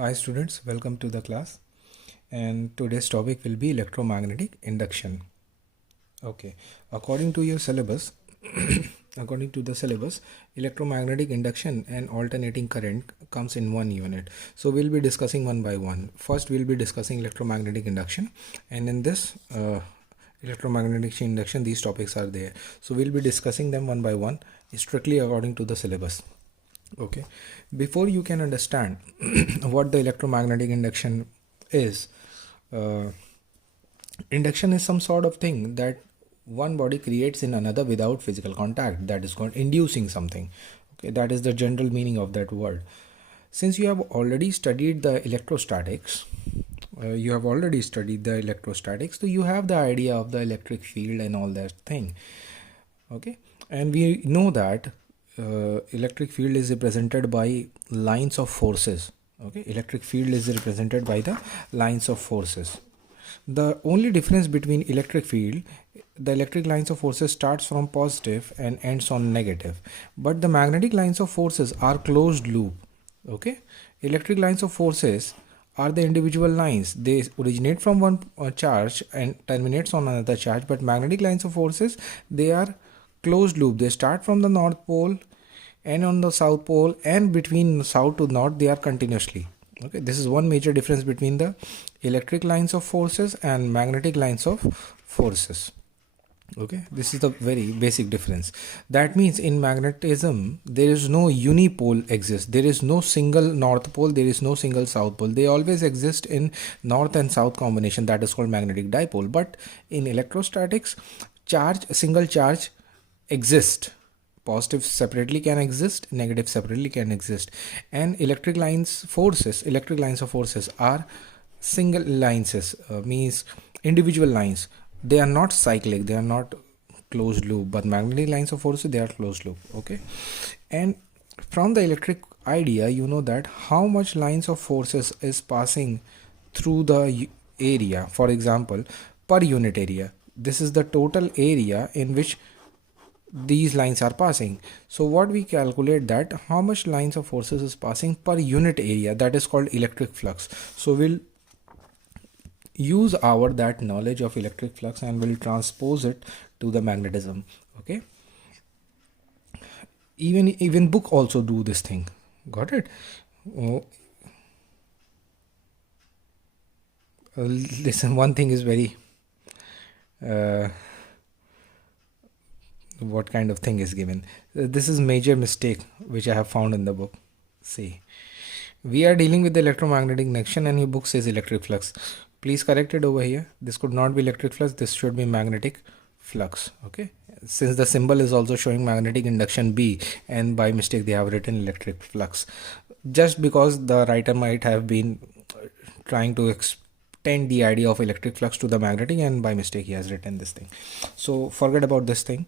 Hi students, welcome to the class, and today's topic will be electromagnetic induction. Okay, according to your syllabus, according to the syllabus, electromagnetic induction and alternating current comes in one unit. So we'll be discussing one by one. First we'll be discussing electromagnetic induction, and in this electromagnetic induction these topics are there. So we'll be discussing them one by one, strictly according to the syllabus. Okay, before you can understand what the electromagnetic induction is, uh, induction is some sort of thing that one body creates in another without physical contact. That is called inducing something. Okay, that is the general meaning of that word. Since you have already studied the electrostatics, so you have the idea of the electric field and all that thing. Okay, and we know that electric field is represented by lines of forces. Okay, electric field is represented by the lines of forces. The only difference between electric field, the electric lines of forces starts from positive and ends on negative, but the magnetic lines of forces are closed loop. Okay, electric lines of forces are the individual lines. They originate from one charge and terminates on another charge, but magnetic lines of forces, they are closed loop. They start from the north pole and on the south pole, and between south to north they are continuously. Okay, this is one major difference between the electric lines of forces and magnetic lines of forces. Okay, this is the very basic difference. That means in magnetism there is no unipole exist. There is no single north pole, there is no single south pole. They always exist in north and south combination. That is called magnetic dipole. But in electrostatics, single charge exist. Positive separately can exist, negative separately can exist. And electric lines of forces are single lines, means individual lines. They are not cyclic, they are not closed loop, but magnetic lines of forces, they are closed loop. Okay, and from the electric idea, you know that how much lines of forces is passing through the area. For example, per unit area, this is the total area in which these lines are passing. So what we calculate, that how much lines of forces is passing per unit area, that is called electric flux. So we'll use our that knowledge of electric flux and we'll transpose it to the magnetism. Okay, even book also do this thing. Got it? Oh, listen, one thing is very what kind of thing is given. This is major mistake which I have found in the book. See, we are dealing with the electromagnetic induction and your book says electric flux. Please correct it over here. This could not be electric flux, this should be magnetic flux. Okay, since the symbol is also showing magnetic induction B, and by mistake they have written electric flux, just because the writer might have been trying to extend the idea of electric flux to the magnetic, and by mistake he has written this thing. So forget about this thing.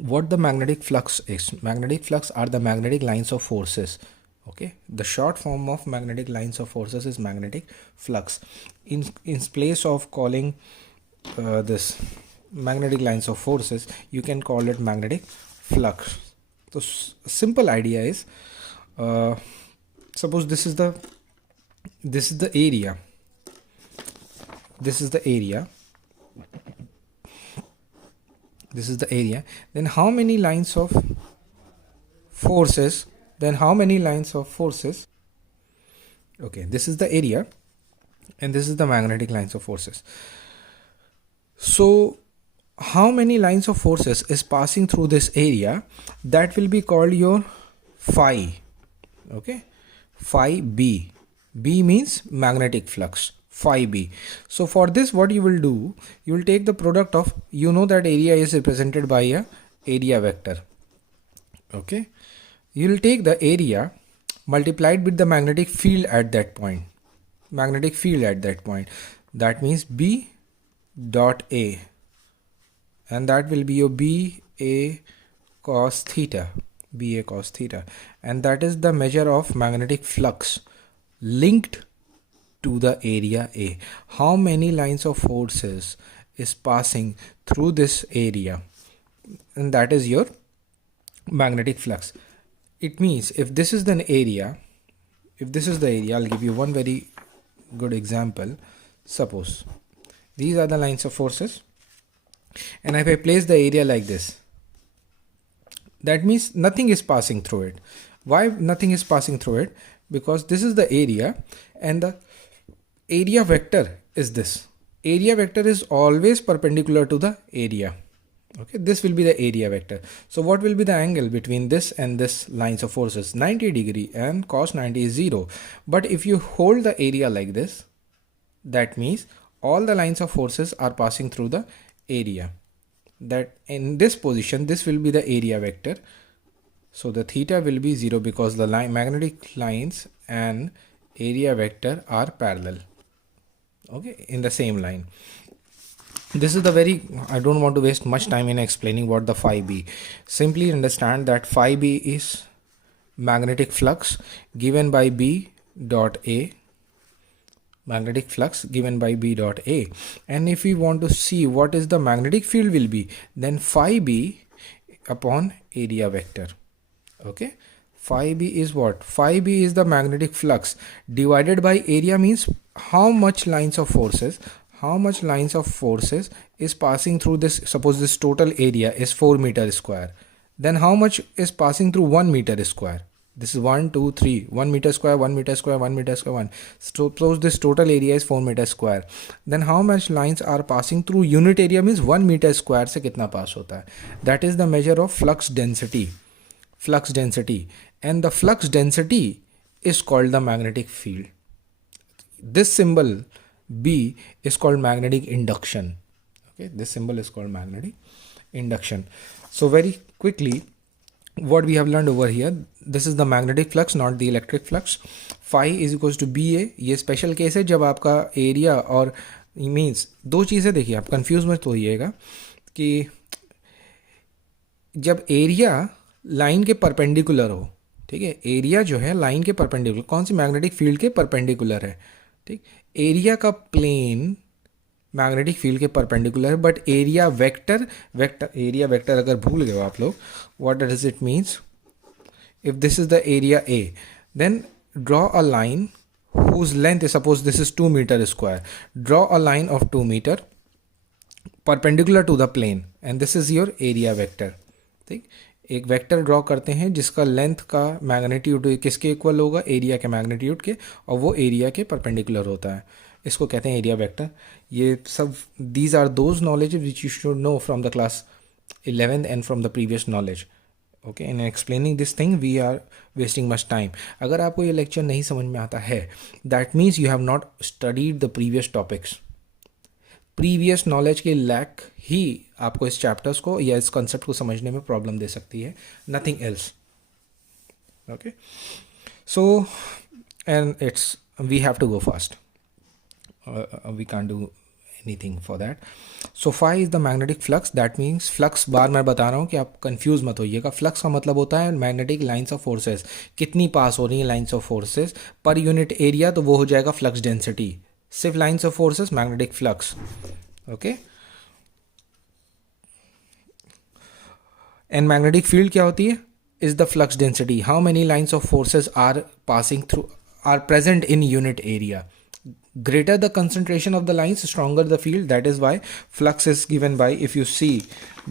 What the magnetic flux is, magnetic flux are the magnetic lines of forces. Okay, the short form of magnetic lines of forces is magnetic flux. In place of calling this magnetic lines of forces, you can call it magnetic flux. So simple idea is, suppose this is the area, this is the area, then how many lines of forces, okay, this is the area and this is the magnetic lines of forces. So how many lines of forces is passing through this area, that will be called your phi. Okay, phi B. B means magnetic flux, phi B. So for this, what you will do, you will take the product of, you know that area is represented by a area vector. Okay, you will take the area multiplied with the magnetic field at that point. That means B dot A, and that will be your BA cos theta, and that is the measure of magnetic flux linked to the area A. How many lines of forces is passing through this area, and that is your magnetic flux. It means if this is an area, if this is the area, I'll give you one very good example. Suppose these are the lines of forces, and if I place the area like this, that means nothing is passing through it. Why nothing is passing through it? Because this is the area, and the area vector is this. Area vector is always perpendicular to the area. Okay, this will be the area vector. So what will be the angle between this and this lines of forces? 90 degree, and cos 90 is 0. But if you hold the area like this, that means all the lines of forces are passing through the area. That in this position, this will be the area vector. So the theta will be 0 because the magnetic lines and area vector are parallel. Okay, in the same line. This is the I don't want to waste much time in explaining what the phi b. Simply understand that phi b is magnetic flux given by B dot A. Magnetic flux given by B dot A. And if we want to see what is the magnetic field will be, then phi b upon area vector. Okay. Phi b is what? Phi b is the magnetic flux divided by area, means how much lines of forces is passing through this. Suppose this total area is 4 meter square, then how much is passing through 1 meter square? This is 1 2 3 1 meter square, 1 meter square, 1 meter square, 1. Suppose this total area is 4 meter square, then how much lines are passing through unit area, means 1 meter square से कितना पास होता है. That is the measure of flux density. And the flux density is called the magnetic field. This symbol B is called magnetic induction. Okay, this symbol is called magnetic induction. So very quickly, what we have learned over here, this is the magnetic flux, not the electric flux. Phi is equals to BA. ये special case है जब आपका area और means दो चीज़ें देखिए, आप confuse मत होइएगा कि जब एरिया लाइन के परपेंडिकुलर हो, ठीक है, एरिया जो है लाइन के परपेंडिकुलर, कौन सी मैग्नेटिक फील्ड के परपेंडिकुलर है, ठीक, एरिया का प्लेन मैग्नेटिक फील्ड के परपेंडिकुलर है, बट एरिया वेक्टर अगर भूल गए हो आप लोग, what does it mean? If this is the area A, then draw a line whose length is, suppose this is 2 meter square, draw a line of 2 meter perpendicular to the plane, and this is your area vector. ठीक, एक vector draw करते हैं जिसका length का magnitude किसके equal होगा? Area के magnitude के, और वो एरिया के परपेंडिकुलर होता है. इसको कहते हैं एरिया वेक्टर. ये सब these are those knowledge which you should know from the class 11th and from the previous knowledge. Okay, in explaining this thing we are wasting much time. अगर आपको ये लेक्चर नहीं समझ में आता है, that means you have not studied the previous topics. Previous knowledge के lack ही आपको इस चैप्टर्स को या इस कंसेप्ट को समझने में प्रॉब्लम दे सकती है, nothing else. Okay, so and it's we have to go fast, we can do anything for that. So phi is the magnetic flux. That means flux, बार मैं बता रहा हूँ कि आप कंफ्यूज मत होइएगा. फ्लक्स का मतलब होता है मैग्नेटिक लाइन्स ऑफ फोर्सेस, कितनी पास हो रही हैं lines of forces per unit area, तो वो हो जाएगा फ्लक्स डेंसिटी. सिर्फ lines of forces magnetic flux. Okay, and magnetic field क्या होती है? Is the flux density, how many lines of forces are passing through, are present in unit area. Greater the concentration of the lines, stronger the field. That is why flux is given by, if you see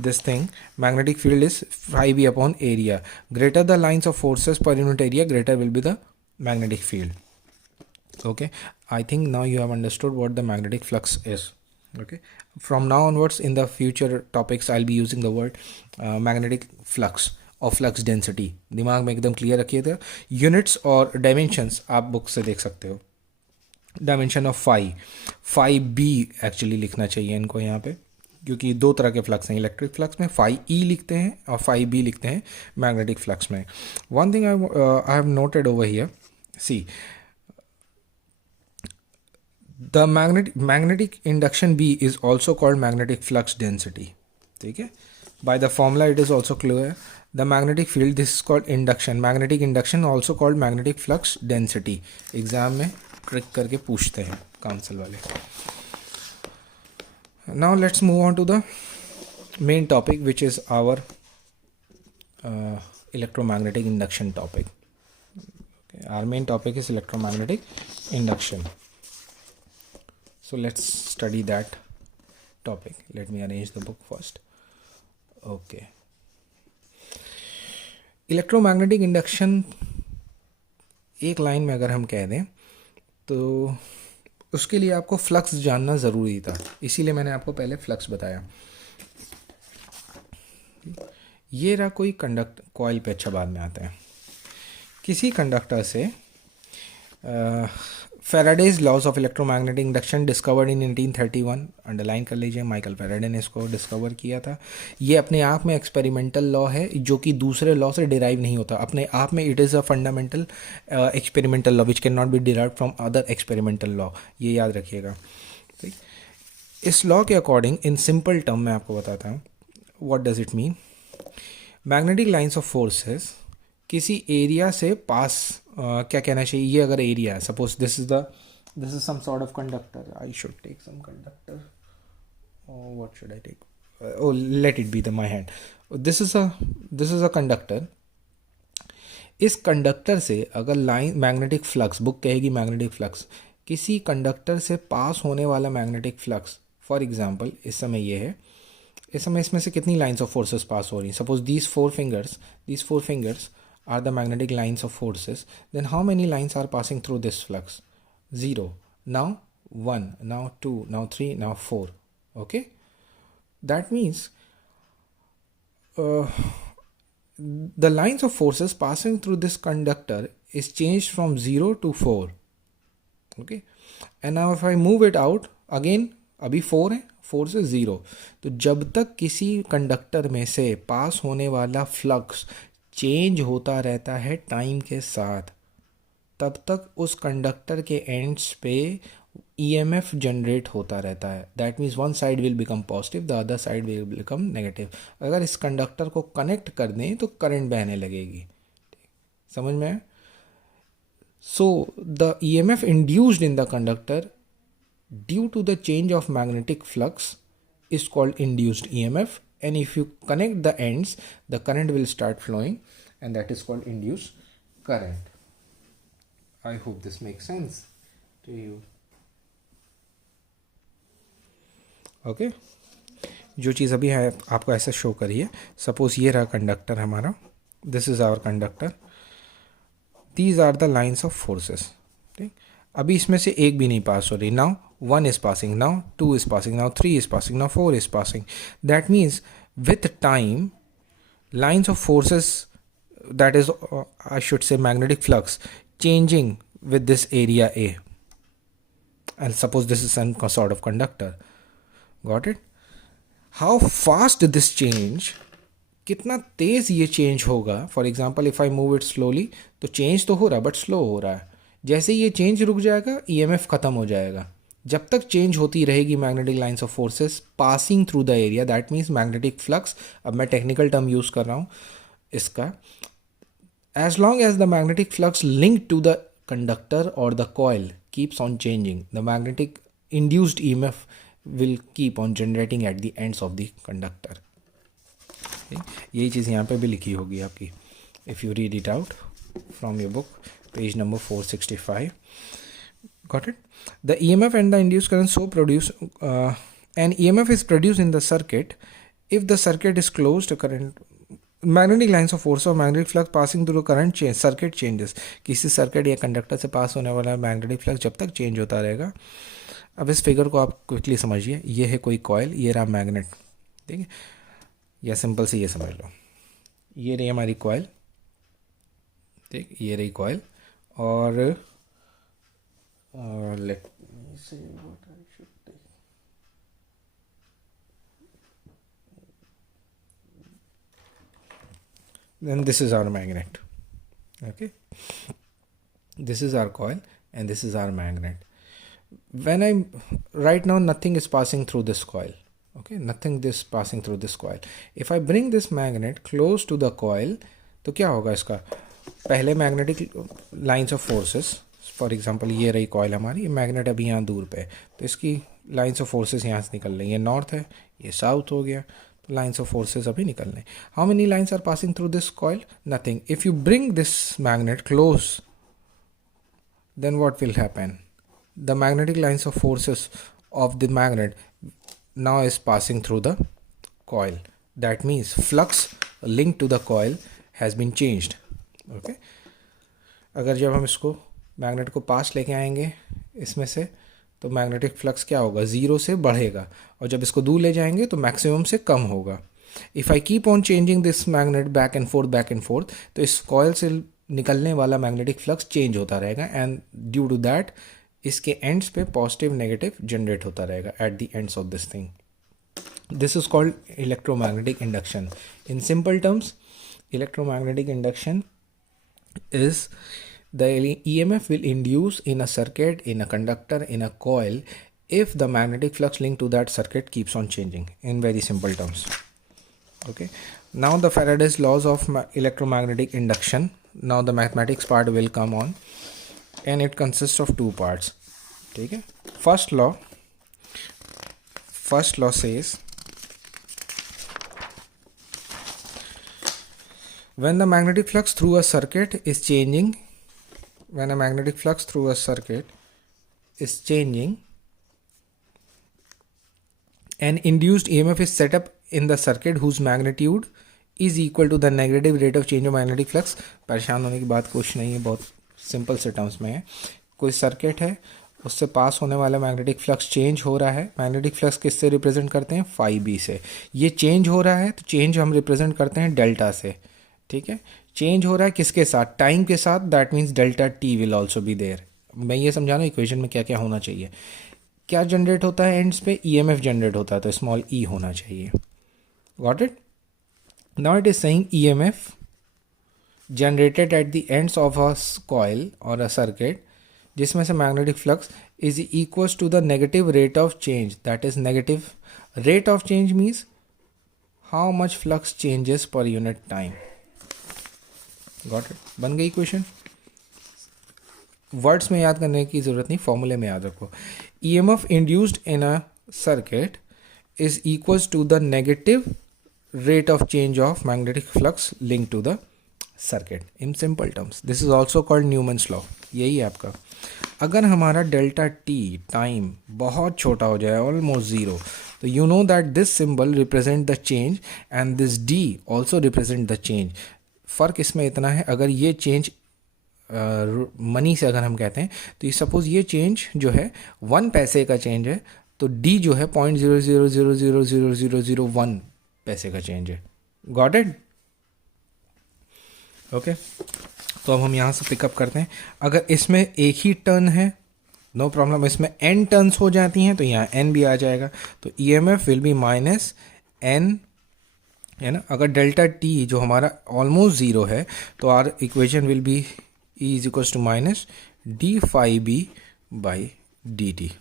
this thing, magnetic field is phi b upon area. Greater the lines of forces per unit area, greater will be the magnetic field. Okay, I think now you have understood what the magnetic flux is. Okay, from now onwards in the future topics I'll be using the word magnetic flux or flux density. दिमाग में एकदम clear रखिएगा. Units और dimensions आप book से देख सकते हो. Dimension of phi B actually लिखना चाहिए इनको यहाँ पे, क्योंकि दो तरह के फ्लक्स हैं. इलेक्ट्रिक फ्लक्स में फाई ई लिखते हैं और फाई बी लिखते हैं मैग्नेटिक फ्लक्स में. One thing I have noted over here, see the magnetic induction B is also called magnetic flux density. ठीक है, by the formula it is also clear. The magnetic field, this is called induction, magnetic induction also called magnetic flux density. Exam में trick करके पूछते हैं council वाले. Now let's move on to the main topic which is our electromagnetic induction topic. Our main topic is electromagnetic induction. So let's study that topic. Let me arrange the book first. Okay. Electromagnetic induction एक line में अगर हम कह दें तो उसके लिए आपको फ्लक्स जानना ज़रूरी था, इसीलिए मैंने आपको पहले फ्लक्स बताया. ये रहा कोई कंडक्ट कॉइल पे. अच्छा, बाद में आते हैं. किसी कंडक्टर से Faraday's laws of electromagnetic induction discovered in 1831. Underline कर लीजिए, माइकल फेराडे ने इसको डिस्कवर किया था. ये अपने आप में एक्सपेरिमेंटल लॉ है जो कि दूसरे लॉ से डिराइव नहीं होता. अपने आप में it is a fundamental experimental law which can not be derived from other experimental law. ये याद रखिएगा. ठीक, इस लॉ के अकॉर्डिंग इन सिंपल टर्म मैं आपको बताता हूँ what does it mean. Magnetic lines of forces किसी एरिया से पास क्या कहना चाहिए, ये अगर एरिया है, suppose this is some sort of conductor. I should take some conductor. What should I take? oh let it be the my hand. this is a conductor. इस conductor से अगर लाइन मैग्नेटिक फ्लक्स, बुक कहेगी magnetic flux, किसी conductor से पास होने वाला magnetic flux, for example इस समय ये है, इस समय इसमें से कितनी लाइन्स ऑफ फोर्सेस पास हो रही हैं. Suppose these four fingers are the magnetic lines of forces. Then how many lines are passing through this flux? 0. Now 1, now 2, now 3, now 4. Okay, that means the lines of forces passing through this conductor is changed from 0 to 4. Okay, and now if I move it out again, अभी 4 है, 4 से 0. तो जब तक किसी conductor में से पास होने वाला फ्लक्स चेंज होता रहता है टाइम के साथ, तब तक उस कंडक्टर के एंड्स पे ईएमएफ जनरेट होता रहता है. That means one side will become positive, the other side will become negative. अगर इस कंडक्टर को कनेक्ट कर दें तो करंट बहने लगेगी. समझ में आया? So the EMF induced in the conductor due to the change of magnetic flux is called induced EMF, and if you connect the ends, the current will start flowing, and that is called induced current. I hope this makes sense to you. Okay, जो चीज़ अभी है आपको ऐसे show करिए. Suppose ये रहा conductor हमारा, this is our conductor, these are the lines of forces. ठीक, अभी इसमें से एक भी नहीं पास हो रही. Now 1 is passing, now 2 is passing, now 3 is passing, now 4 is passing. That means with time, lines of forces, that is I should say magnetic flux, changing with this area A. And suppose this is some sort of conductor. Got it? How fast this change, कितना तेज़ ये change होगा. For example if I move it slowly, तो change तो हो रहा है but slow हो रहा है. जैसे ये चेंज रुक जाएगा, ईएमएफ ख़त्म हो जाएगा. जब तक चेंज होती रहेगी magnetic lines of forces passing through the area, that means magnetic flux. अब मैं टेक्निकल टर्म यूज़ कर रहा हूँ इसका. As long as the magnetic flux link to the conductor or the coil keeps on changing, the magnetic induced EMF will keep on generating at the ends of the conductor. यही चीज़ यहाँ पे भी लिखी होगी आपकी. If you read it out from your book, page number 465. Got it? The EMF and the induced current so produce an EMF is produced in the circuit if the circuit is closed. Current magnetic lines of force or magnetic flux passing through current change, circuit changes. किसी circuit या conductor से पास होने वाला magnetic flux जब तक change होता रहेगा. अब इस फिगर को आप क्विकली समझिए. ये है कोई कॉइल, ये रहा मैग्नेट. ठीक है, या सिंपल से ये समझ लो, ये रही हमारी कॉइल. ठीक, ये रही कॉइल. और let me see what I should take. Then this is our magnet. Okay, this is our coil and this is our magnet. When I'm right now, nothing is passing through this coil. Okay, nothing is passing through this coil. If I bring this magnet close to the coil, तो क्या होगा इसका? पहले magnetic lines of forces, for example ये रही coil हमारी, ये magnet अभी यहाँ दूर पे है, तो इसकी लाइन्स ऑफ फोर्सेस यहाँ से निकल रही हैं. ये नॉर्थ है, ये साउथ हो गया, तो लाइन्स ऑफ फोर्सेस अभी निकल रहे हैं. How many lines are passing through this coil? Nothing. If you bring this magnet close then what will happen? The magnetic lines of forces of the magnet now is passing through the coil. That means flux linked to the coil has been changed. Okay, अगर जब हम इसको magnet को पास लेके आएंगे इसमें से, तो मैग्नेटिक फ्लक्स क्या होगा, ज़ीरो से बढ़ेगा, और जब इसको दूर ले जाएंगे तो मैक्सिमम से कम होगा. If I keep on changing this magnet back and fourth, तो इस कॉयल से निकलने वाला मैग्नेटिक फ्लक्स चेंज होता रहेगा, एंड ड्यू टू दैट इसके एंड्स पे पॉजिटिव नेगेटिव जनरेट होता रहेगा eight the ends of this thing. This is called electromagnetic induction. In simple terms, electromagnetic induction is the EMF will induce in a circuit, in a conductor, in a coil, if the magnetic flux linked to that circuit keeps on changing, in very simple terms. Okay, now the Faraday's laws of electromagnetic induction. Now the mathematics part will come on, and it consists of two parts. Okay, first law says, when the magnetic flux through a circuit is changing, an induced EMF is set up in the circuit whose magnitude is equal to the negative rate of change of magnetic flux. परेशान होने की बात कुछ नहीं है, बहुत simple से terms में है. कोई सर्किट है, उससे पास होने वाला मैग्नेटिक फ्लक्स चेंज हो रहा है. मैग्नेटिक फ्लक्स किससे रिप्रेजेंट करते हैं, फाई बी से. ये चेंज हो रहा है तो चेंज हम रिप्रेजेंट करते हैं डेल्टा से. ठीक है, चेंज हो रहा है किसके साथ, टाइम के साथ. That means delta t will also be there. मैं ये समझा रहा हूँ इक्वेशन में क्या क्या होना चाहिए. क्या जनरेट होता है एंड्स पे, EMF जनरेट होता है, तो स्मॉल ई होना चाहिए. Got it. Now it is saying EMF generated at the ends of a coil और अ सर्किट, जिसमें से magnetic flux is equals to the negative rate of change. That is negative rate of change means how much flux changes per unit time. Got it. बन गई equation. Words में याद करने की ज़रूरत नहीं, फॉर्मूले में याद रखो. EMF induced in a circuit is equals to the negative rate of change of magnetic flux link to the circuit. In simple terms this is also called Neumann's law. यही है आपका. अगर हमारा डेल्टा टी टाइम बहुत छोटा हो जाए, almost zero, तो you know that this symbol represent the change and this D also represent the change. फ़र्क इसमें इतना है, अगर ये चेंज मनी से अगर हम कहते हैं, तो ये सपोज़ ये चेंज जो है 1 पैसे का चेंज है, तो डी जो है 0.00000001 पैसे का चेंज है. Got it. ओके, तो अब हम यहाँ से पिकअप करते हैं. अगर इसमें एक ही टर्न है, नो प्रॉब्लम. इसमें n टर्न्स हो जाती हैं तो यहाँ n भी आ जाएगा, तो EMF will be minus n, है ना. अगर डेल्टा टी जो हमारा ऑलमोस्ट ज़ीरो है, तो our equation will be E is equals to minus d phi B by D t,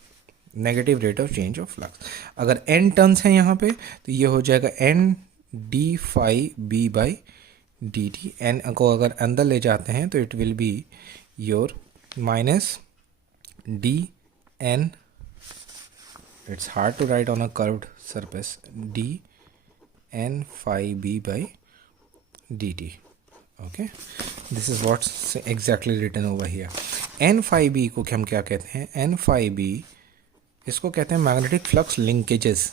negative rate of change of flux. अगर n टर्न्स हैं यहाँ पे, तो ये हो जाएगा n d phi B by D T. N को अगर अंदर ले जाते हैं तो it will be your minus d n, it's hard to write on a curved surface, d n phi B by D t. Okay, this is what's exactly written over here. N phi B को हम क्या कहते हैं, N phi B इसको कहते हैं magnetic flux linkages.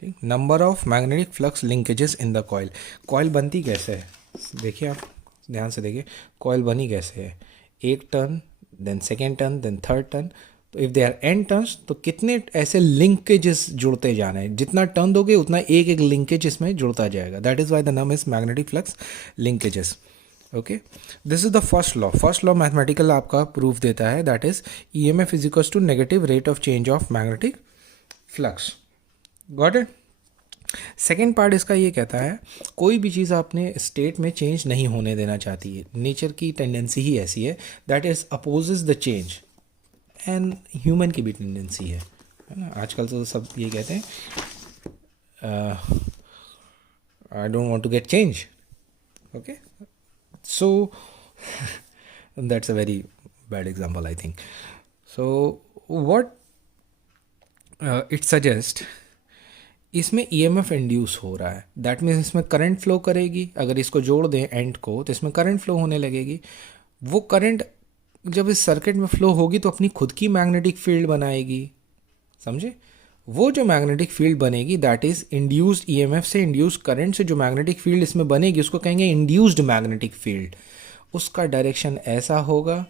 ठीक, number of magnetic flux linkages in the coil. Coil बनती कैसे है, देखिए आप ध्यान से देखिए, कॉइल बनी कैसे है. एक turn, then second turn, then third turn. तो if they are N turns, तो कितने ऐसे लिंकेजेस जुड़ते जाना है. जितना टर्न दोगे उतना एक एक लिंकेज इसमें जुड़ता जाएगा. That is why the name is magnetic flux linkages. Okay, this is the first law. First law mathematical आपका प्रूफ देता है, that is EMF is equals to negative rate of change of magnetic flux. Got it. Second part इसका ये कहता है, कोई भी चीज़ आपने स्टेट में चेंज नहीं होने देना चाहती है. नेचर की टेंडेंसी ही ऐसी है, that is opposes the change. And human की भी टेंडेंसी है ना. आजकल तो सब ये कहते हैं, I don't want to get change. Okay, so that's a very bad example I think. So what it suggest, इसमें EMF इंड्यूस हो रहा है, दैट मीन्स इसमें करंट फ्लो करेगी. अगर इसको जोड़ दें एंड को, तो इसमें करंट फ्लो होने लगेगी. वो करंट जब इस सर्किट में फ्लो होगी तो अपनी खुद की मैग्नेटिक फील्ड बनाएगी, समझे? वो जो मैग्नेटिक फील्ड बनेगी दैट इज इंड्यूस्ड ईएमएफ से, इंड्यूस्ड करंट से जो मैग्नेटिक फील्ड इसमें बनेगी उसको कहेंगे इंड्यूस्ड मैग्नेटिक फील्ड। उसका डायरेक्शन ऐसा होगा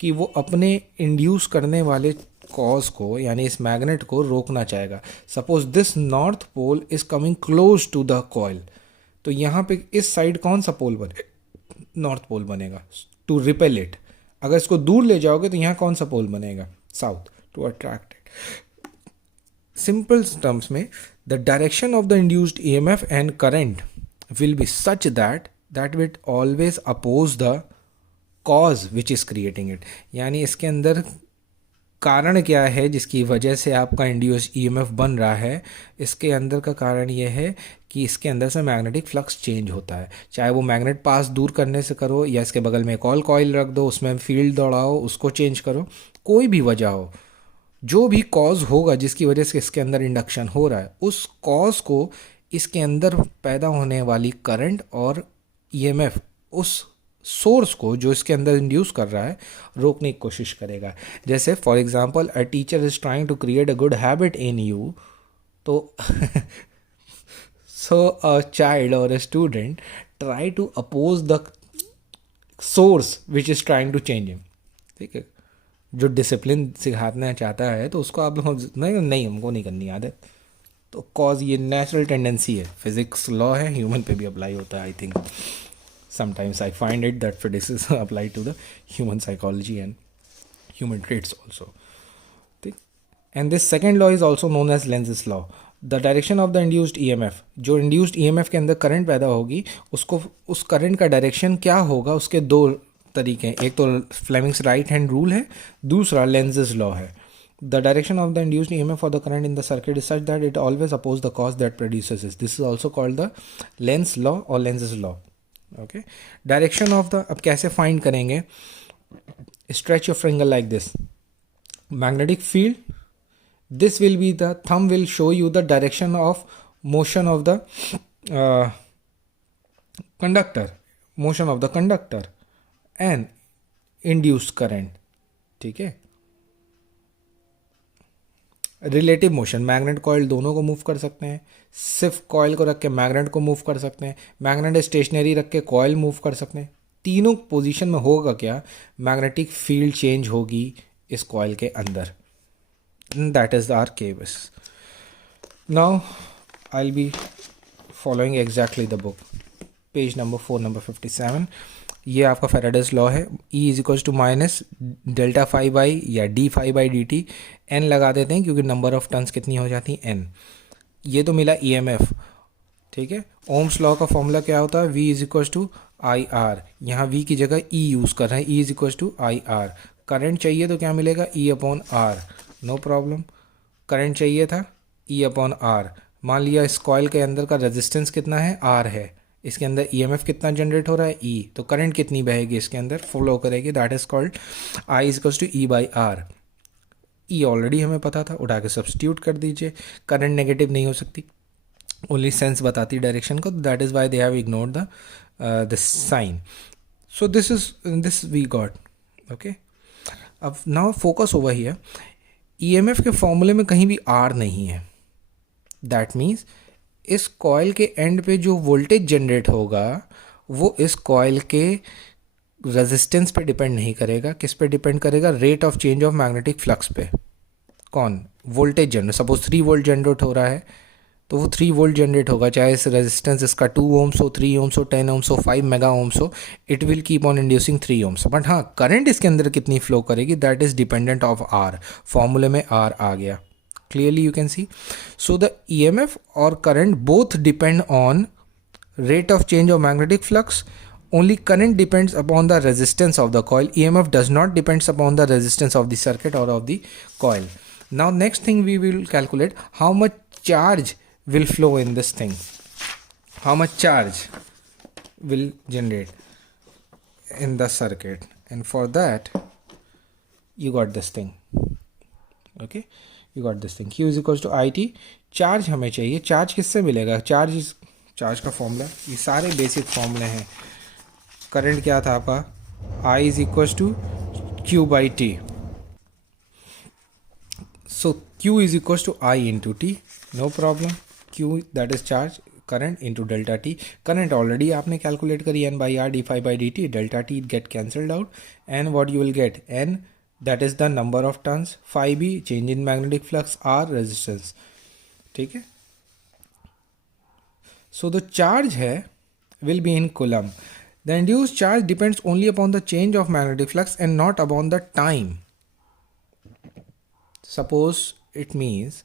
कि वो अपने इंड्यूस करने वाले कॉज को यानी इस मैग्नेट को रोकना चाहेगा। Suppose this north pole is coming close to the coil, तो यहाँ पे इस साइड कौन सा पोल बने? नॉर्थ पोल बनेगा टू रिपेल इट। अगर इसको दूर ले जाओगे तो यहाँ कौन सा पोल बनेगा? South, to attract it. Simple terms में the direction of the induced EMF and current will be such that will always oppose the cause which is creating it. यानी इसके अंदर कारण क्या है जिसकी वजह से आपका इंड्यूस ईएमएफ बन रहा है? इसके अंदर का कारण ये है कि इसके अंदर से मैग्नेटिक फ्लक्स चेंज होता है। चाहे वो मैग्नेट पास दूर करने से करो या इसके बगल में एक और कॉइल रख दो, उसमें फील्ड दौड़ाओ, उसको चेंज करो, कोई भी वजह हो, जो भी कॉज होगा जिसकी वजह से इसके अंदर इंडक्शन हो रहा है, उस कॉज को इसके अंदर पैदा होने वाली करंट और ईएमएफ उस सोर्स को जो इसके अंदर इंड्यूस कर रहा है रोकने की कोशिश करेगा। जैसे for example a teacher is trying to create a good habit in you, तो सो अ चाइल्ड और a student try to oppose the source which is trying to change him. ठीक है, जो डिसिप्लिन सिखाना चाहता है तो उसको आप नहीं हमको नहीं करनी आदत, तो कॉज ये नेचुरल टेंडेंसी है, फिजिक्स लॉ है, ह्यूमन पे भी अप्लाई होता है। I think sometimes I find it that physics is applied to the human psychology and human traits also. And this second law is also known as Lenz's law. The direction of the induced EMF, जो induced EMF के अंदर current पैदा होगी उसको उस current का direction क्या होगा, उसके दो तरीके हैं। एक तो फ्लेमिंग्स राइट हैंड रूल है, दूसरा लेंजेस लॉ है। The direction of the induced EMF for the current in the circuit is such that it always opposes the cause that produces it. This is also called the Lenz law or Lenz's law. Okay, direction of the, अब कैसे find करेंगे? Stretch your finger like this, magnetic field, this will be the thumb will show you the direction of motion of the conductor, motion of the conductor and induced current. ठीक है, relative motion, magnet coil दोनों को move कर सकते हैं, सिर्फ coil को रख के मैग्नेट को मूव कर सकते हैं, मैग्नेट स्टेशनरी रख के कॉइल मूव कर सकते हैं। तीनों पोजीशन में होगा क्या? मैग्नेटिक फील्ड चेंज होगी इस कॉइल के अंदर। That is our case. Now I will be following exactly the book, page number 4 number 57। ये आपका फेराडेज लॉ है। E is equals to minus delta phi by या D phi by D T, N लगा देते हैं क्योंकि number of turns कितनी हो जाती हैं, एन। ये तो मिला EMF। ठीक है, ओम्स लॉ का फॉर्मूला क्या होता है? V is equals to I R, यहाँ V की जगह E यूज़ कर रहे हैं, E is equals to I R. Current चाहिए तो क्या मिलेगा? E upon R, no problem. Current चाहिए था E अपॉन आर। मान लिया इस कॉइल के अंदर का रेजिस्टेंस कितना है? R है। इसके अंदर EMF कितना जनरेट हो रहा है? E। तो करंट कितनी बहेगी इसके अंदर, फ्लो करेगी? That is called I is equals to E by R. E already हमें पता था, उठा के सब्सटीट्यूट कर दीजिए। करंट नेगेटिव नहीं हो सकती, ओनली सेंस बताती डायरेक्शन को, that is why they have ignored the sign. So this we got. Okay, अब now focus over here. EMF के फॉर्मूले में कहीं भी R नहीं है। दैट मीन्स इस कॉइल के एंड पे जो वोल्टेज जनरेट होगा वो इस कॉइल के रेजिस्टेंस पे डिपेंड नहीं करेगा। किस पे डिपेंड करेगा? Rate of change of magnetic flux पे। कौन? Voltage generate. Suppose 3 volt generate हो रहा है तो वो 3 वोल्ट जनरेट होगा, चाहे इस रेजिस्टेंस इसका 2 ओम्स हो, 3 ओम्स हो, 10 ओम्स हो, 5 मेगा ओम्स हो, it will keep on inducing 3 ohms. But हाँ, करंट इसके अंदर कितनी फ्लो करेगी that is dependent of R. फॉर्मूले में आर आ गया, clearly you can see. So the EMF or current both depend on rate of change of magnetic flux. Only current depends upon the resistance of the coil. EMF does not depends upon the resistance of the circuit or of the coil. Now next thing we will calculate how much charge will flow in this thing. How much charge will generate in the circuit, and for that you got this thing. Okay, you got this thing. Q is equals to IT. Charge हमें चाहिए। Charge किससे मिलेगा? Charge का formula, ये सारे basic फॉर्मूले हैं। Current क्या था आपका? I is equals to Q by T. So Q is equals to I into T, no problem. Q, that is charge, current into delta T. Current already आपने calculate करी, N by R d phi by dt, delta T get cancelled out, and what you will get, N, that is the number of turns, phi b change in magnetic flux, R resistance. ठीक है. So the charge है will be in coulomb. The induced charge depends only upon the change of magnetic flux and not upon the time. Suppose it means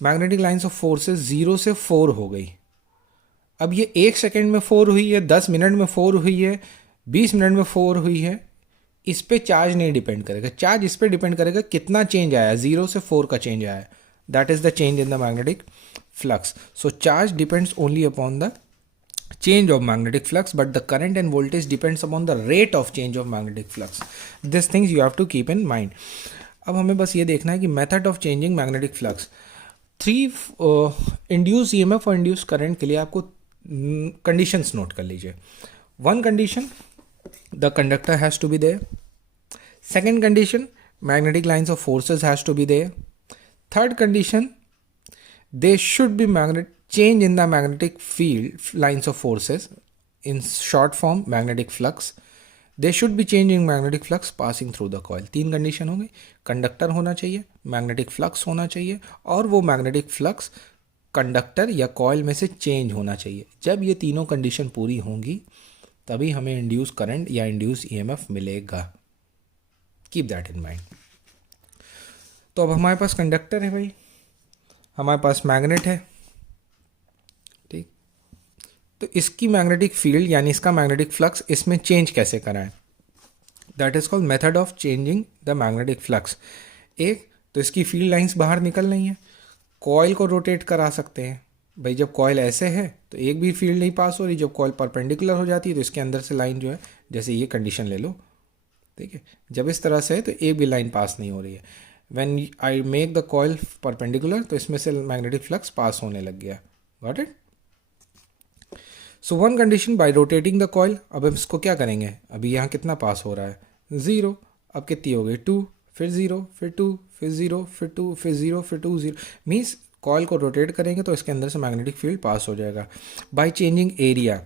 magnetic lines of forces 0 से 4 हो गई. अब ये 1 second में 4 हुई है, 10 minute में 4 हुई है, 20 मिनट में 4 हुई है, इस पे चार्ज नहीं डिपेंड करेगा. चार्ज इस पे डिपेंड करेगा कितना चेंज आया, 0 से 4 का चेंज आया. That is the change in the magnetic flux. So charge depends only upon the change of magnetic flux, but the current and voltage depends upon the rate of change of magnetic flux. These things you have to keep in mind. अब हमें बस ये देखना है कि method of changing magnetic flux. 3 induced EMF और induced current के लिए आपको conditions note कर लीजिए. One condition, the conductor has to be there. Second condition, magnetic lines of forces has to be there. Third condition, there should be change in the magnetic field lines of forces, in short form magnetic flux. There should be change in magnetic flux passing through the coil. 3 condition हो गई. Conductor होना चाहिए, magnetic flux होना चाहिए, और वो magnetic flux conductor या coil में से चेंज होना चाहिए. जब ये तीनों कंडीशन पूरी होंगी तभी हमें इंड्यूस करंट या इंड्यूस ईएमएफ मिलेगा. Keep that in mind. तो अब हमारे पास कंडक्टर है भाई, हमारे पास मैग्नेट है, ठीक. तो इसकी मैग्नेटिक फील्ड यानी इसका मैग्नेटिक फ्लक्स इसमें चेंज कैसे कराएं, that is called method of changing the magnetic flux. एक तो इसकी फील्ड लाइंस बाहर निकल रही हैं, कॉयल को रोटेट करा सकते हैं भाई. जब कॉयल ऐसे है तो एक भी फील्ड नहीं पास हो रही. जब कॉयल परपेंडिकुलर हो जाती है तो इसके अंदर से लाइन जो है, जैसे ये कंडीशन ले लो, ठीक है, जब इस तरह से है तो एक भी लाइन पास नहीं हो रही है. When I make the coil perpendicular तो इसमें से मैग्नेटिक फ्लक्स पास होने लग गया. Got it. So one condition bye rotating the coil. अब हम इसको क्या करेंगे, अभी यहाँ कितना पास हो रहा है, 0. अब कितनी हो गई, 2, फिर 0, फिर 2, फिर 0, फिर 2, फिर 0, फिर 2, 0. मीन्स कॉयल को रोटेट करेंगे तो इसके अंदर से मैग्नेटिक फील्ड पास हो जाएगा. बाय चेंजिंग एरिया,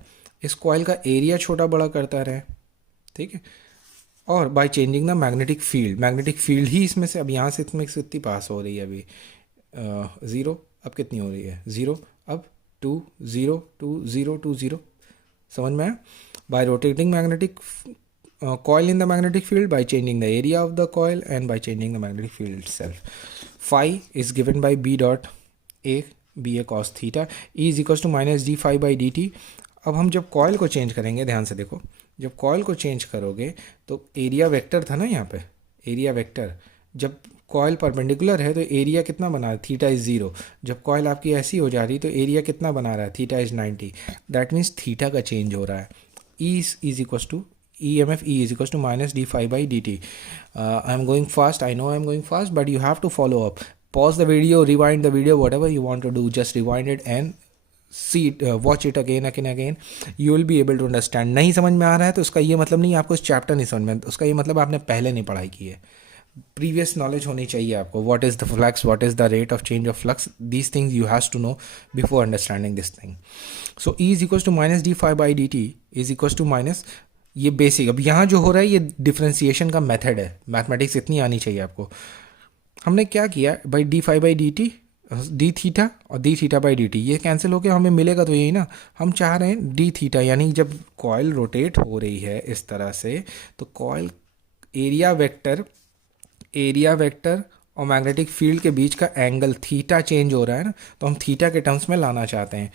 इस कॉयल का एरिया छोटा बड़ा करता रहे, ठीक है. और by changing the magnetic field ही इसमें से, अब यहाँ से इसमें कितनी पास हो रही है अभी, 0. अब कितनी हो रही है, 0. अब 2, 0, 2, 0, 2, 0. समझ में आया. Bye rotating magnetic coil in the magnetic field, by changing the area of the coil, and by changing the magnetic field itself. Phi is given by B dot A, B A cos theta, E is equals to minus d phi by dt. अब हम जब coil को change करेंगे, ध्यान से देखो, जब coil को चेंज करोगे तो एरिया वेक्टर था ना यहाँ पे, एरिया वेक्टर. जब कॉयल परपेंडिकुलर है तो एरिया कितना बना रहा है, थीटा इज 0. जब कॉयल आपकी ऐसी हो जा रही तो एरिया कितना बना रहा है, theta is 90. That means theta का चेंज हो रहा है. E is equals to EMF E is equals to minus d phi by dt. I am going fast, I know I am going fast, but you have to follow up. Pause the video, rewind the video, whatever you want to do, just rewind it and see it, watch it again. You will be able to understand. नहीं समझ में आ रहा है तो उसका ये मतलब नहीं आपको इस चैप्टर नहीं समझ में, उसका ये मतलब आपने पहले नहीं पढ़ाई की है. प्रीवियस नॉलेज होनी चाहिए आपको. What is the flux, what is the rate of change of flux, these things you has to know before understanding this thing. So E is equals to minus d phi by D t is equals to minus, ये basic. अब यहाँ जो हो रहा है ये differentiation का method है. मैथमेटिक्स इतनी आनी चाहिए आपको. हमने क्या किया भाई, d phi by D t, d theta और d theta by D t, ये कैंसिल होकर हमें मिलेगा तो यही ना. हम चाह रहे हैं डी थीटा, यानी जब कॉयल रोटेट हो रही है इस तरह से तो कॉयल एरिया वेक्टर और मैग्नेटिक फील्ड के बीच का एंगल थीटा चेंज हो रहा है ना, तो हम थीटा के टर्म्स में लाना चाहते हैं.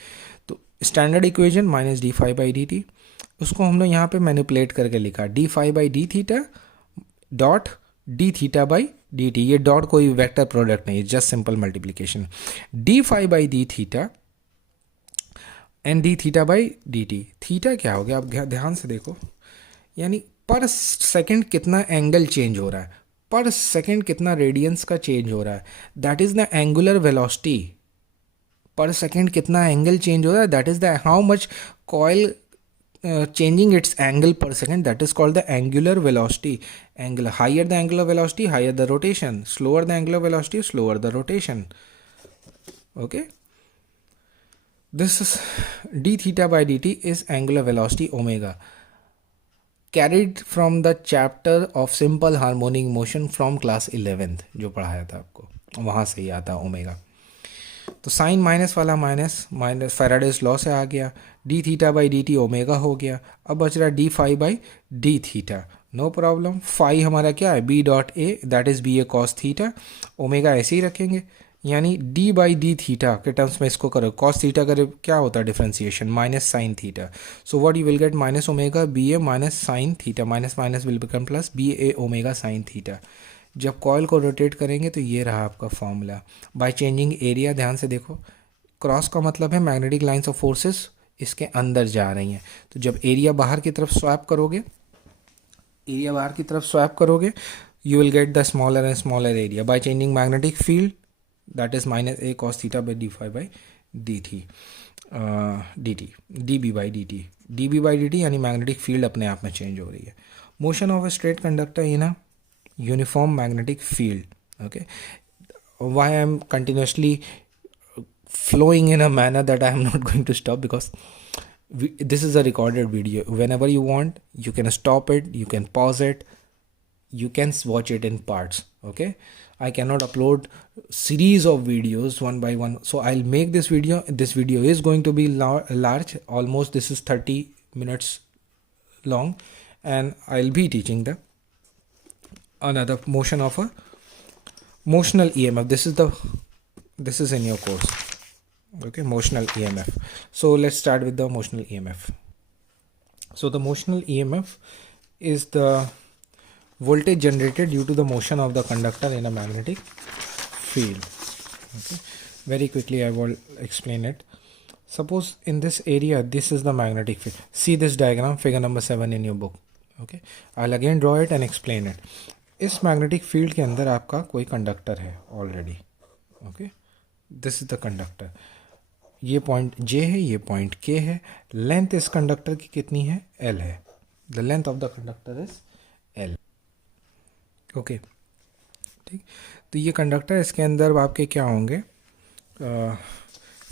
तो standard equation minus d phi by D t, उसको हमने यहाँ पे मैनिपुलेट करके लिखा d phi by d theta dot d theta by D t. ये डॉट कोई वेक्टर प्रोडक्ट नहीं है, just simple multiplication. D phi by d theta and d theta by D t. Theta क्या हो गया, आप ध्यान से देखो, यानी पर सेकेंड कितना एंगल चेंज हो रहा है, पर सेकेंड कितना रेडियंस का चेंज हो रहा है, that is the angular velocity. पर सेकेंड कितना एंगल चेंज हो रहा है, that is the how much coil changing its angle per second, that is called the angular velocity. Angle, higher the angular velocity, higher the rotation. Slower the angular velocity, slower the rotation. Okay, this is d theta by dt is angular velocity omega, carried from the chapter of simple harmonic motion from class 11th, जो पढ़ाया था आपको, वहाँ से ही आता omega. तो sine minus वाला minus minus Faraday's law से आ गया, d theta by D t omega हो गया. अब बच रहा d phi by d theta, no problem. Phi हमारा क्या है, B dot A, that is B A cos theta. Omega ऐसे ही रखेंगे, यानी डी बाई डी थीटा के टर्म्स में इसको करो, कॉस थीटा करे क्या होता है differentiation, minus sine theta. So what you will get, minus omega B A minus sine theta, minus minus will become plus, B A omega sine theta. जब coil को रोटेट करेंगे तो ये रहा आपका फॉर्मूला. बाय चेंजिंग एरिया, ध्यान से देखो, क्रॉस का मतलब है मैग्नेटिक लाइंस ऑफ फोर्सेस इसके अंदर जा रही हैं. तो जब एरिया बाहर की तरफ स्वैप करोगे, एरिया बाहर की तरफ स्वैप करोगे, you will get the smaller and smaller area by changing magnetic field, that is minus a cos theta by d phi by dt, dt db by dt, db by dt यानी magnetic field अपने आप में change हो रही है. Motion of a straight conductor in a uniform magnetic field. Okay, why I am continuously flowing in a manner that I am not going to stop, because this is a recorded video. Whenever you want, you can stop it, you can pause it, you can watch it in parts. Okay, I cannot upload series of videos one by one, so I'll make this video. This video is going to be large, almost this is 30 minutes long, and I'll be teaching the another motion of a motional EMF. This is in your course. Okay, motional EMF. So let's start with the motional EMF. So the motional EMF is the voltage generated due to the motion of the conductor in a magnetic field. Okay, very quickly I will explain it. Suppose in this area, this is the magnetic field. See this diagram, figure number 7 in your book. Okay, I'll again draw it and explain it. इस magnetic field के अंदर आपका कोई conductor है already. Okay, this is the conductor. ये point J है, ये point K है. लेंथ इस कंडक्टर की कितनी है, L है. The length of the conductor is L. Okay, ठीक. तो ये कंडक्टर, इसके अंदर आपके क्या होंगे,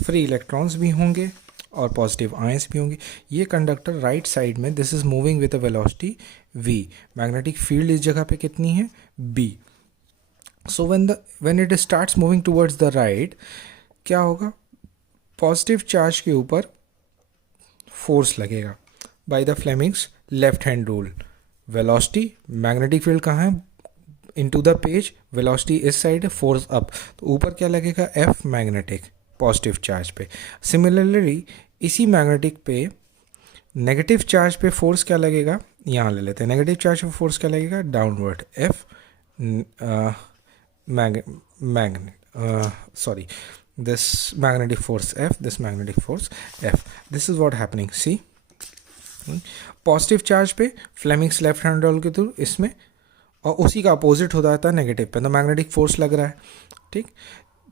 फ्री इलेक्ट्रॉन्स भी होंगे और पॉजिटिव आयंस भी होंगे. ये कंडक्टर राइट साइड में, this is moving with a velocity v. Magnetic field इस जगह पे कितनी है, b. So when it starts moving towards the right, क्या होगा, पॉजिटिव चार्ज के ऊपर फोर्स लगेगा by the Fleming's left hand rule. Velocity, magnetic field कहाँ है, इनटू द पेज, वेलोसिटी इस साइड है, फोर्स अप, तो ऊपर क्या लगेगा, F मैग्नेटिक, पॉजिटिव चार्ज पे. सिमिलरली इसी मैग्नेटिक पे नेगेटिव चार्ज पे फोर्स क्या लगेगा, यहाँ ले लेते हैं. नेगेटिव चार्ज पे फोर्स क्या लगेगा, downward, F sorry, this magnetic force F, this magnetic force F. This is what happening. See, positive charge पे फ्लेमिंग्स लेफ्ट हैंड रूल के थ्रू इसमें, और उसी का अपोजिट हो जाता है नेगेटिव पे, तो मैग्नेटिक फोर्स लग रहा है. ठीक,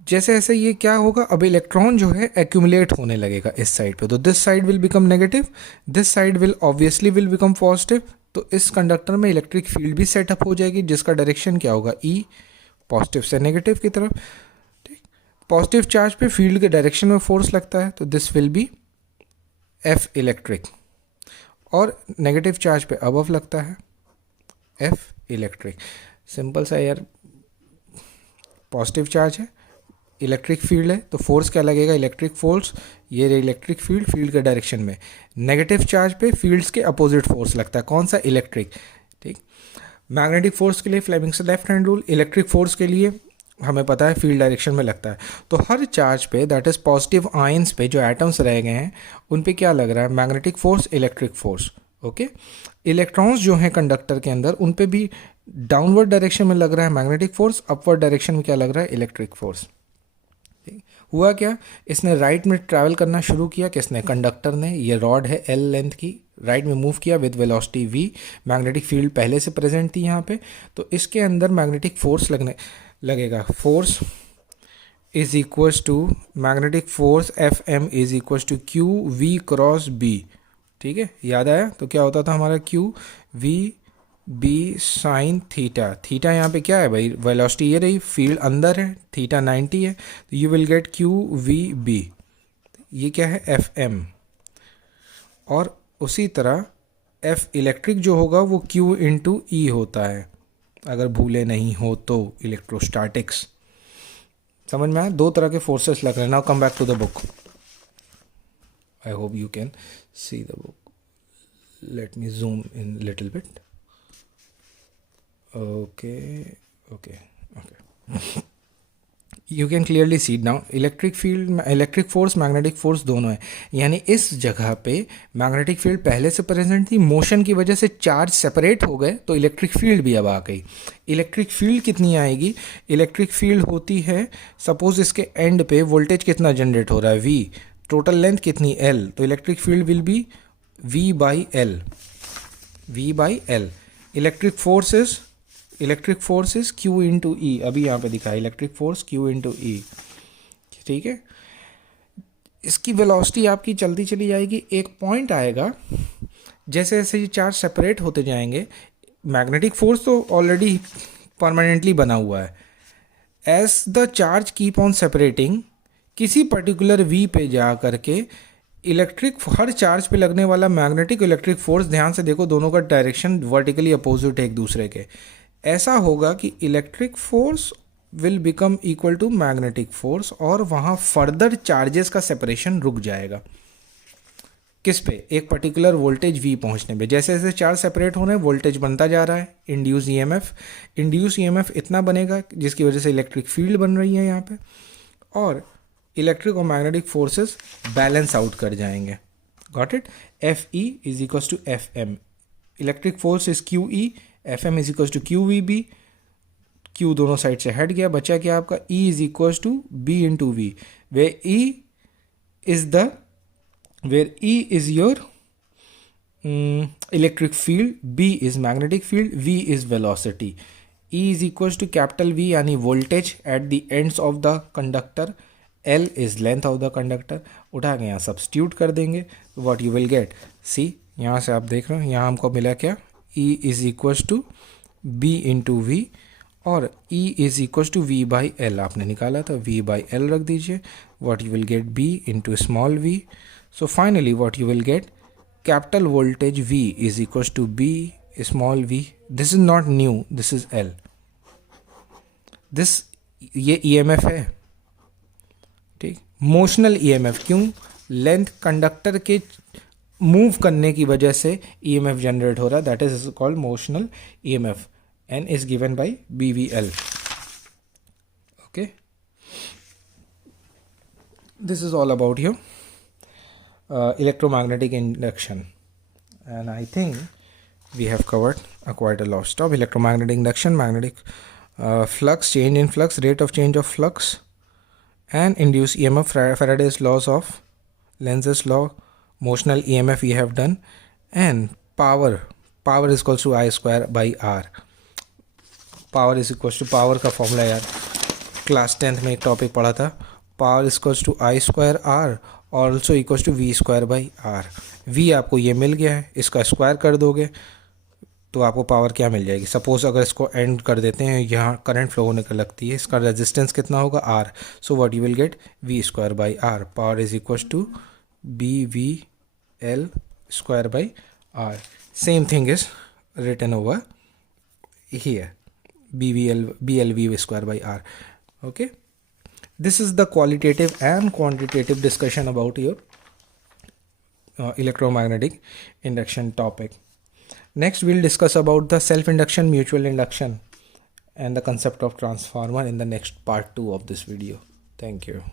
जैसे ऐसे ये क्या होगा, अब इलेक्ट्रॉन जो है एक्यूमुलेट होने लगेगा इस साइड पे, तो this side will become negative, this side will obviously will become positive. तो इस कंडक्टर में इलेक्ट्रिक फील्ड भी सेटअप हो जाएगी, जिसका डायरेक्शन क्या होगा, E, पॉजिटिव से नेगेटिव की तरफ. ठीक, पॉजिटिव चार्ज पे फील्ड के डायरेक्शन में फोर्स लगता है, तो this will be F electric, और नेगेटिव चार्ज पे अबव लगता है F इलेक्ट्रिक. सिंपल सा यार, पॉजिटिव चार्ज है, इलेक्ट्रिक फील्ड है, तो फोर्स क्या लगेगा, इलेक्ट्रिक फोर्स. ये इलेक्ट्रिक फील्ड, फील्ड के डायरेक्शन में. नेगेटिव चार्ज पे फील्ड्स के अपोजिट फोर्स लगता है, कौन सा, इलेक्ट्रिक. ठीक, मैग्नेटिक फोर्स के लिए Fleming's left hand rule, electric force के लिए हमें पता है फील्ड डायरेक्शन में लगता है. तो हर चार्ज पे, दैट इज पॉजिटिव आयंस पे जो एटम्स रह गए हैं, उन पे क्या लग रहा है, magnetic force, electric force. Okay, electrons जो हैं कंडक्टर के अंदर, उन पे भी डाउनवर्ड डायरेक्शन में लग रहा है मैग्नेटिक फोर्स, अपवर्ड डायरेक्शन में क्या लग रहा है, इलेक्ट्रिक फोर्स. हुआ क्या, इसने राइट में ट्रैवल करना शुरू किया, किसने, कंडक्टर ने. ये रॉड है L लेंथ की, राइट में मूव किया with velocity v. Magnetic field पहले से प्रेजेंट थी यहाँ पे, तो इसके अंदर मैग्नेटिक फोर्स लगेगा. Force is equals to, magnetic force Fm is equals to q v cross b. ठीक है, याद आया? तो क्या होता था हमारा q we B sine theta. Theta यहाँ पे क्या है भाई, वेलोसिटी ये रही, फील्ड अंदर है, थीटा 90 है, तो you will get q we B. ये क्या है, एफ एम। और उसी तरह एफ इलेक्ट्रिक जो होगा वो क्यू इंटू ई होता है, अगर भूले नहीं हो तो, इलेक्ट्रोस्टैटिक्स। समझ में आया? दो तरह के फोर्सेस लग रहे हैं। Now come back to the book. I hope you can see the book. Let me zoom in little bit. Okay. You can clearly see now electric field, electric force, magnetic force दोनों है। यानी इस जगह पे magnetic field पहले से present थी, motion की वजह से चार्ज सेपरेट हो गए, तो इलेक्ट्रिक फील्ड भी अब आ गई। इलेक्ट्रिक फील्ड कितनी आएगी? इलेक्ट्रिक फील्ड होती है, सपोज इसके एंड पे वोल्टेज कितना जनरेट हो रहा है, V, टोटल लेंथ कितनी, L, तो electric field will be V by L. Electric force is Q into E. अभी यहाँ पे दिखा है electric force Q into E, ठीक है। इसकी वेलोसिटी आपकी चलती चली जाएगी, एक पॉइंट आएगा, जैसे जैसे ये चार्ज सेपरेट होते जाएंगे, मैग्नेटिक फोर्स तो ऑलरेडी परमानेंटली बना हुआ है, as the charge keep on separating, किसी पर्टिकुलर V पे जा करके इलेक्ट्रिक, हर चार्ज पे लगने वाला मैग्नेटिक इलेक्ट्रिक फोर्स, ध्यान से देखो दोनों का डायरेक्शन वर्टिकली अपोजिट है एक दूसरे के, ऐसा होगा कि electric force will become equal to magnetic force, और वहाँ फर्दर चार्जेस का सेपरेशन रुक जाएगा। किस पे? एक पर्टिकुलर वोल्टेज V पहुँचने पे। जैसे जैसे चार्ज सेपरेट हो रहे हैं, वोल्टेज बनता जा रहा है, इंड्यूस ईएमएफ इतना बनेगा जिसकी वजह से इलेक्ट्रिक फील्ड बन रही है यहाँ पे, और इलेक्ट्रिक और मैग्नेटिक फोर्सेस बैलेंस आउट कर जाएंगे। Got it? F E is equals to F M, electric force is Q E, F M is equals to Q we B, Q दोनों साइड से हट गया, बचा क्या आपका, E is equals to B into V, where E is your electric field, B is magnetic field, V is velocity. E is equals to capital V यानी voltage at the ends of the conductor, L is length of the conductor. उठा के यहाँ substitute कर देंगे, what you will gate, सी यहाँ से आप देख रहे हो, यहाँ हमको मिला क्या, E is equals to B into v, और E is equals to V by L आपने निकाला था, V बाई एल रख दीजिए, what you will get B into small v। So finally what you will get, capital voltage V is equals to B small v। This is not new, this is L। ये EMF है, ठीक, motional EMF। क्यों? Length conductor के move करने की वजह से EMF generate हो रहा है, that is called motional EMF, and is given by BVL। Okay, this is all about your electromagnetic induction, and I think we have covered quite a lot of stuff. Electromagnetic induction, magnetic flux, change in flux, rate of change of flux, and induced EMF, Faraday's laws of Lenz's law, motional EMF we have done, and power is equals to I square by R। power is equals to, power का formula यार class 10th में एक topic पढ़ा था, power is equals to I square R और also equals to V square by R। V आपको ये मिल गया है, इसका स्क्वायर कर दोगे तो आपको पावर क्या मिल जाएगी। सपोज अगर इसको एंड कर देते हैं, यहाँ करंट फ्लो होने का लगती है, इसका रेजिस्टेंस कितना होगा, R। So what you will get, V square by R। Power is equals to BVL square by R। Same thing is written over here, BLV square by R। Okay, this is the qualitative and quantitative discussion about your electromagnetic induction topic. Next we'll discuss about the self induction, mutual induction, and the concept of transformer in the next part 2 of this video. Thank you.